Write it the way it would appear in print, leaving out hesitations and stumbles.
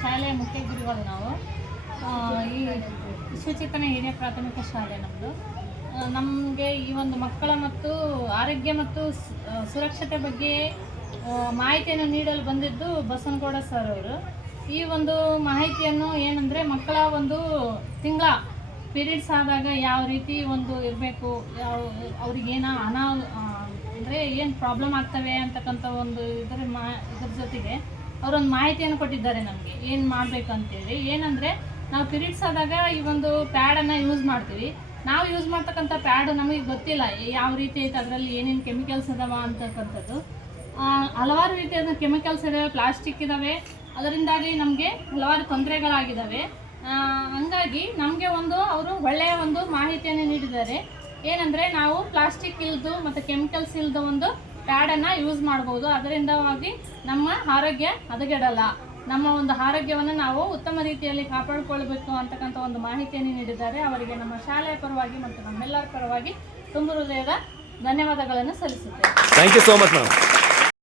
ಶಾಲೆಯ ಮುಖ್ಯ ಗುರುಗಳು ನಾವು. ಈ ವಿಶ್ವಚೇತನ ಹಿರಿಯ ಪ್ರಾಥಮಿಕ ಶಾಲೆ ನಮ್ಮದು. ನಮಗೆ ಈ ಒಂದು ಮಕ್ಕಳ ಮತ್ತು ಆರೋಗ್ಯ ಮತ್ತು ಸುರಕ್ಷತೆ ಬಗ್ಗೆ ಮಾಹಿತಿಯನ್ನು ನೀಡಲು ಬಂದಿದ್ದು ಬಸವನಗೌಡ ಸರ್ ಅವರು. ಈ ಒಂದು ಮಾಹಿತಿಯನ್ನು ಏನಂದರೆ, ಮಕ್ಕಳ ಒಂದು ತಿಂಗಳ ಪೀರಿಯಡ್ಸ್ ಆದಾಗ ಯಾವ ರೀತಿ ಒಂದು ಇರಬೇಕು, ಅವ್ರಿಗೇನೋ ಅಂದರೆ ಏನು ಪ್ರಾಬ್ಲಮ್ ಆಗ್ತವೆ ಅಂತಕ್ಕಂಥ ಒಂದು ಇದ್ರ ಜೊತೆಗೆ ಅವರೊಂದು ಮಾಹಿತಿಯನ್ನು ಕೊಟ್ಟಿದ್ದಾರೆ ನಮಗೆ ಏನು ಮಾಡಬೇಕು ಅಂತೇಳಿ. ಏನಂದರೆ, ನಾವು ಪೀರಿಯಡ್ಸ್ ಆದಾಗ ಈ ಒಂದು ಪ್ಯಾಡನ್ನು ಯೂಸ್ ಮಾಡ್ತೀವಿ. ನಾವು ಯೂಸ್ ಮಾಡ್ತಕ್ಕಂಥ ಪ್ಯಾಡು ನಮಗೆ ಗೊತ್ತಿಲ್ಲ ಯಾವ ರೀತಿ ಐತೆ, ಅದರಲ್ಲಿ ಏನೇನು ಕೆಮಿಕಲ್ಸ್ ಇದಾವ ಅಂತಕ್ಕಂಥದ್ದು. ಹಲವಾರು ರೀತಿಯಾದ ಕೆಮಿಕಲ್ಸ್ ಇದ್ದಾವೆ, ಪ್ಲಾಸ್ಟಿಕ್ ಇದ್ದಾವೆ. ಅದರಿಂದಾಗಿ ನಮಗೆ ಹಲವಾರು ತೊಂದರೆಗಳಾಗಿದ್ದಾವೆ. ಹಂಗಾಗಿ ನಮಗೆ ಅವರು ಒಳ್ಳೆಯ ಒಂದು ಮಾಹಿತಿಯನ್ನು ನೀಡಿದ್ದಾರೆ. ಏನಂದರೆ, ನಾವು ಪ್ಲಾಸ್ಟಿಕ್ ಇಲ್ಲದು ಮತ್ತು ಕೆಮಿಕಲ್ಸ್ ಇಲ್ಲದ ಒಂದು ಪ್ಯಾಡನ್ನು ಯೂಸ್ ಮಾಡ್ಬೋದು. ಅದರಿಂದವಾಗಿ ನಮ್ಮ ಆರೋಗ್ಯ ಹದಗೆಡಲ್ಲ. ನಮ್ಮ ಒಂದು ಆರೋಗ್ಯವನ್ನು ನಾವು ಉತ್ತಮ ರೀತಿಯಲ್ಲಿ ಕಾಪಾಡಿಕೊಳ್ಬೇಕು ಅಂತಕ್ಕಂಥ ಒಂದು ಮಾಹಿತಿಯನ್ನು ನೀಡಿದ್ದಾರೆ. ಅವರಿಗೆ ನಮ್ಮ ಶಾಲೆಯ ಪರವಾಗಿ ಮತ್ತು ನಮ್ಮೆಲ್ಲರ ಪರವಾಗಿ ತುಂಬ ಹೃದಯದ ಧನ್ಯವಾದಗಳನ್ನು ಸಲ್ಲಿಸುತ್ತೇವೆ. Thank you so much ma'am.